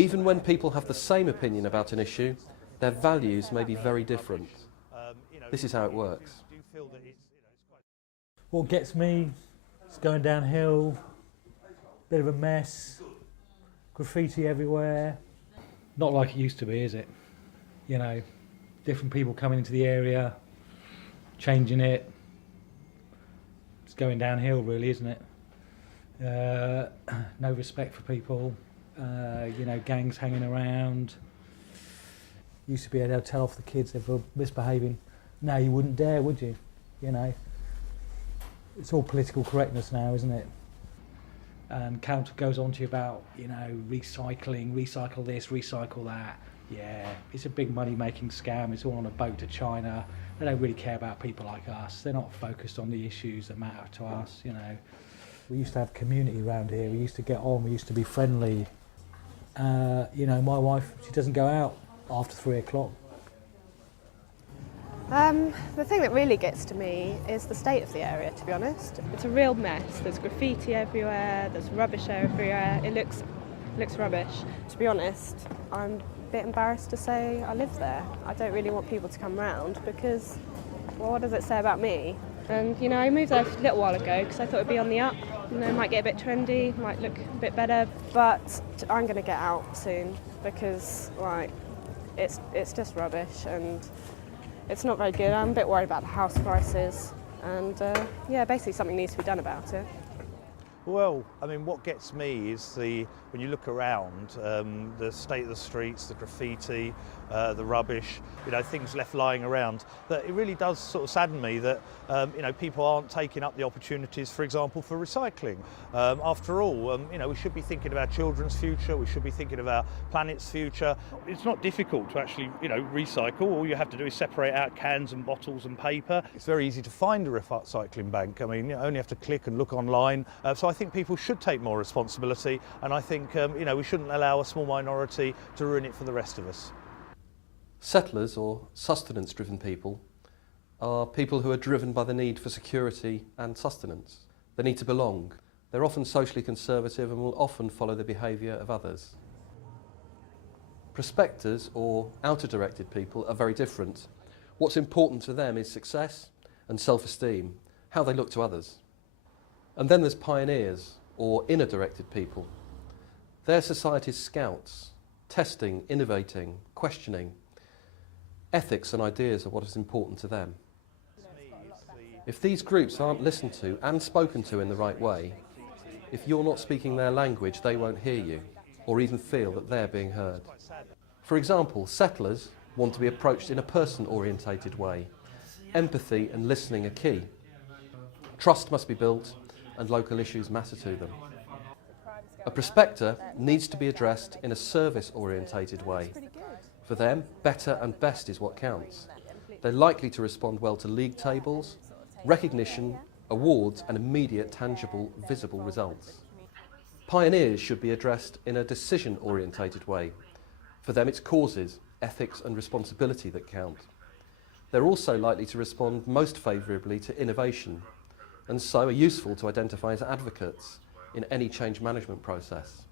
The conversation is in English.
Even when people have the same opinion about an issue, their values may be very different. This is how it works. What gets me is going downhill, bit of a mess, graffiti everywhere. Not like it used to be, is it? You know, different people coming into the area, changing it. It's going downhill really, isn't it? No respect for people, you know, gangs hanging around. Used to be able to tell off the kids if they were misbehaving. Now you wouldn't dare, would you? You know, it's all political correctness now, isn't it? And council goes on to you about, you know, recycling, recycle this, recycle that. Yeah, it's a big money-making scam. It's all on a boat to China. They don't really care about people like us. They're not focused on the issues that matter to us, you know. We used to have community around here. We used to get on. We used to be friendly. You know, my wife, she doesn't go out after 3 o'clock. The thing that really gets to me is the state of the area, to be honest. It's a real mess. There's graffiti everywhere, there's rubbish everywhere. It looks rubbish. To be honest, I'm a bit embarrassed to say I live there. I don't really want people to come round because, well, what does it say about me? And, you know, I moved there a little while ago because I thought it'd be on the up. You know, might get a bit trendy, might look a bit better, but I'm going to get out soon because, like, it's just rubbish and it's not very good. I'm a bit worried about the house prices and yeah, basically something needs to be done about it. Well, I mean, what gets me is when you look around, the state of the streets, the graffiti, the rubbish, you know, things left lying around, that it really does sort of sadden me that, you know, people aren't taking up the opportunities, for example, for recycling. After all, you know, we should be thinking of our children's future, we should be thinking of our planet's future. It's not difficult to actually, you know, recycle. All you have to do is separate out cans and bottles and paper. It's very easy to find a recycling bank. I mean, you only have to click and look online. So I think people should take more responsibility, and I think, you know, we shouldn't allow a small minority to ruin it for the rest of us. Settlers, or sustenance-driven people, are people who are driven by the need for security and sustenance. They need to belong. They're often socially conservative and will often follow the behaviour of others. Prospectors, or outer-directed people, are very different. What's important to them is success and self-esteem, how they look to others. And then there's pioneers, or inner-directed people. They're society's scouts, testing, innovating, questioning. Ethics and ideas are what is important to them. If these groups aren't listened to and spoken to in the right way, if you're not speaking their language, they won't hear you, or even feel that they're being heard. For example, settlers want to be approached in a person-orientated way. Empathy and listening are key. Trust must be built, and local issues matter to them. A prospector needs to be addressed in a service-orientated way. For them, better and best is what counts. They're likely to respond well to league tables, recognition, awards and immediate, tangible, visible results. Pioneers should be addressed in a decision-orientated way. For them, it's causes, ethics and responsibility that count. They're also likely to respond most favourably to innovation, and so are useful to identify as advocates in any change management process.